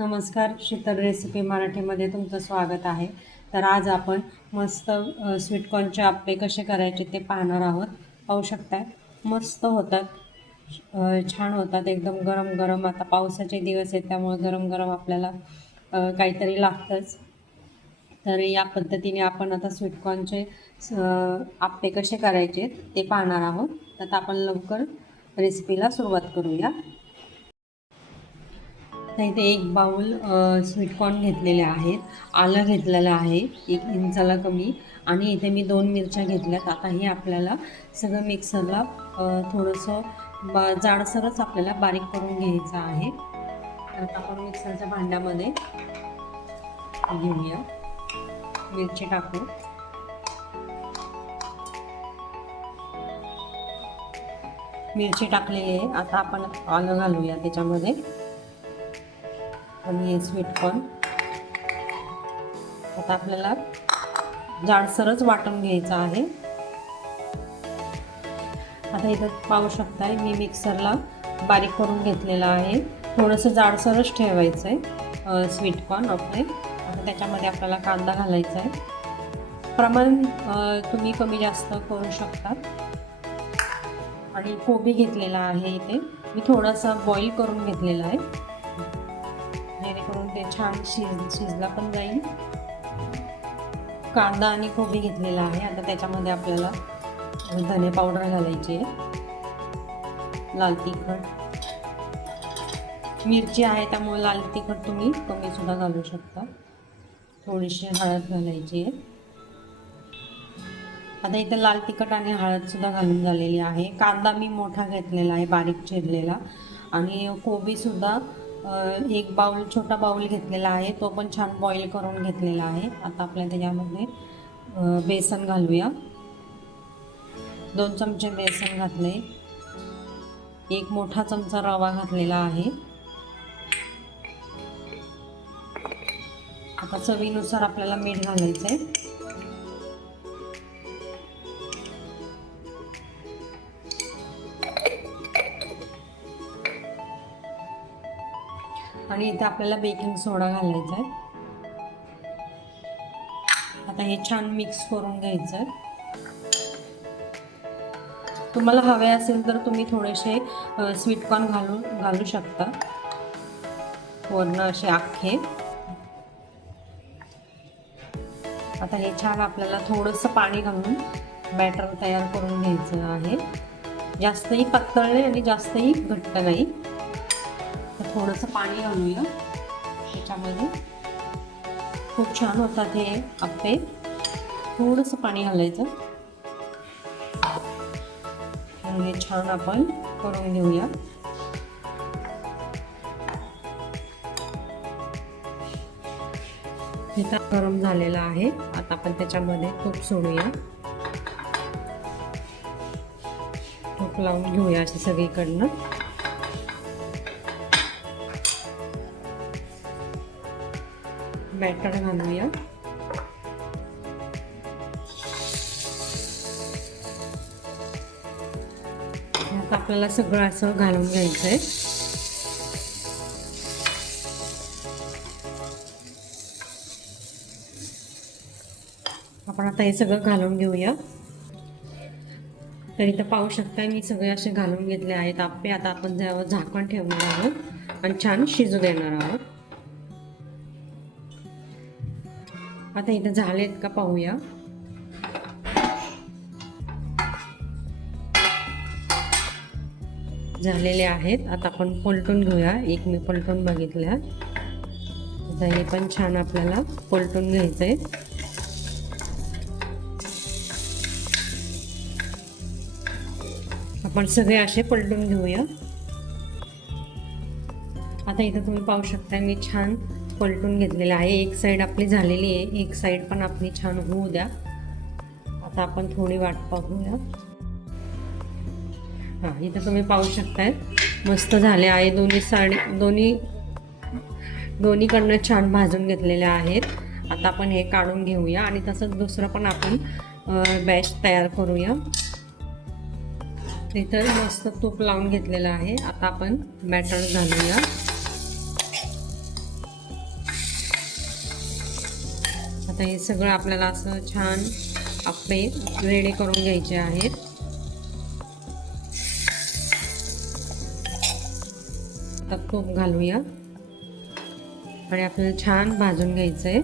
नमस्कार, शीतल रेसिपी मराठीमध्ये तुमचं स्वागत आहे. तर आज आपण मस्त स्वीटकॉर्नचे आप्पे कसे करायचे ते पाहणार आहोत. पाहू शकताय मस्त होतात, छान होतात, एकदम गरम गरम. आता पावसाचे दिवस आहेत त्यामुळे गरम गरम आपल्याला काहीतरी लागतंच. तर या पद्धतीने आपण आता स्वीटकॉर्नचे आप्पे कसे करायचे ते पाहणार आहोत. तर आपण लवकर रेसिपीला सुरुवात करूया. तर इथे एक बाउल स्वीटकॉर्न घेतलेले आहेत, आलं घेतलेलं आहे 1 इंचाला कमी, आणि इथे मी 2 मिरच्या घेतल्यात. आता हे आपल्याला सगळं मिक्सरला थोडंसं जाडसरच आपल्याला बारीक करून घ्यायचं आहे. तर आता आपण मिक्सरच्या भांड्यामध्ये घेऊया, मिरची टाकू. मिरची टाकलेली आहे. आता आपण आलं घालूया त्याच्यामध्ये आणि हे स्वीटकॉर्न आता आपल्याला जाडसरच वाटून घ्यायचं आहे. आता इथं पाहू शकताय मी मिक्सरला बारीक करून घेतलेला आहे. थोडंसं जाडसरच ठेवायचं आहे स्वीटकॉर्न आपले. आता त्याच्यामध्ये आपल्याला कांदा घालायचा आहे. प्रमाण तुम्ही कमी जास्त करू शकता. आणि कोबी घेतलेला आहे इथे मी थोडासा बॉईल करून घेतलेला आहे, जेणेकरून ते छान शिजला पण जाईल. कांदा आणि कोबी घेतलेला आहे. आता त्याच्यामध्ये आपल्याला धने पावडर घालायची आहे, लाल तिखट, मिरची आहे त्यामुळे लाल तिखट तुम्ही कमी सुद्धा घालू शकता. थोडीशी हळद घालायची आहे. आता इथे लाल तिखट आणि हळद सुद्धा घालून झालेली आहे. कांदा मी मोठा घेतलेला आहे, बारीक चिरलेला, आणि कोबी सुद्धा एक बाउल, छोटा बाउल घेतलेला आहे, तो पण छान बॉईल करून घेतलेला आहे. आता आपल्याला त्याच्यामध्ये बेसन घालूया. 2 चमचे बेसन घातले, 1 मोठा चमचा रवा घातलेला आहे. आता चवीनुसार आपल्याला मीठ घालायचं आहे. आणि इथे आपल्याला बेकिंग सोडा घालायचा आहे. आता हे छान मिक्स करून घ्यायचं आहे. तुम्हाला हवे असेल तर तुम्ही थोडेसे स्वीटकॉर्न घालू शकता वरनं असे अख्खे. आता हे छान आपल्याला थोडंसं पाणी घालून बॅटर तयार करून घ्यायचं आहे. जास्तही पातळ नाही आणि जास्तही घट्ट नाही. थोडंसं पाणी घालूया त्याच्यामध्ये, खूप छान होतात हे आप्पे. थोडंसं पाणी घालायचं आणि हे छान आपण करून घेऊया. हे गरम झालेलं आहे. आता आपण त्याच्यामध्ये तूप सोडूया, तूप लावून घेऊया असे सगळीकडनं. बॅटर घालूया. आता आपल्याला सगळं असं घालून घ्यायचं आहे. आपण आता हे सगळं घालून घेऊया. तर इथं पाहू शकता मी सगळे असे घालून घेतले आहेत आप्पे. आता आपण त्यावर झाकण ठेवणार आहोत आणि छान शिजू देणार आहोत. आता इथं झालेत का पाहूया. झालेले आहेत. आता आपण पलटून घेऊया. एक मी पलटून बघितल्या. आता हे पण छान आपल्याला पलटून घ्यायचंय. आपण सगळे असे पलटून घेऊया. आता इथं तुम्ही पाहू शकता मी छान पलटून घेतलेलं आहे. एक साईड आपली झालेली आहे, एक साईड पण आपली छान होऊ द्या. आता आपण थोडी वाट पाहूया. हां, इथं तुम्ही पाहू शकताय मस्त झाले आहे. दोन्हीकडनं छान भाजून घेतलेले आहेत. आता आपण हे काढून घेऊया आणि तसंच दुसरं पण आपण बॅच तयार करूया. इथं मस्त तूप लावून घेतलेलं आहे. आता आपण बॅटर घालूया. आता हे सगळं आपल्याला असं छान आप्पे रेडी करून घ्यायचे आहेत. आता तूप घालूया आणि आपल्याला छान भाजून घ्यायचं आहे.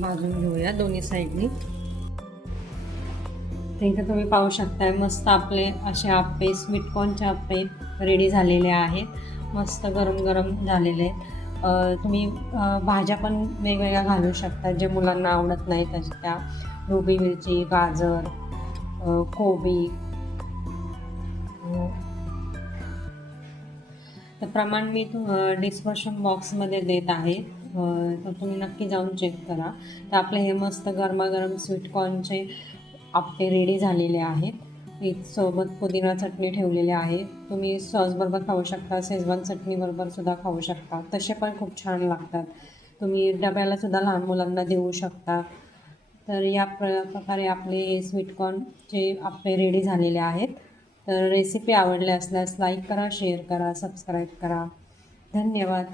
भाजून घेऊया दोन्ही साईडनी. इथे तुम्ही पाहू शकताय मस्त आपले असे आप्पे, स्वीटकॉर्नचे आप्पे रेडी झालेले आहेत. मस्त गरम गरम झालेले आहेत. तुम्ही भाज्या पण वेगवेगळ्या घालू शकता जे मुलांना आवडत नाही त्या. ढोबळी मिरची, गाजर, कोबी. तर प्रमाण मी डिस्क्रिप्शन बॉक्समध्ये देत आहे, तर तुम्ही नक्की जाऊन चेक करा. तर आपले हे मस्त गरमागरम स्वीटकॉर्नचे आप्पे रेडी झालेले आहेत. सोबत पुदिना चटणी ठेवलेली आहे. तुम्ही सॉसबरोबर खाऊ शकता, शेजवान चटणीबरोबर सुद्धा खाऊ शकता. तसे पण खूप छान लागतात. तुम्ही डब्यालासुद्धा लहान मुलांना देऊ शकता. तर या प्रकारे आपले स्वीटकॉर्नचे आप्पे रेडी झालेले आहेत. तर रेसिपी आवडली असल्यास लाईक करा, शेअर करा, सबस्क्राईब करा. धन्यवाद.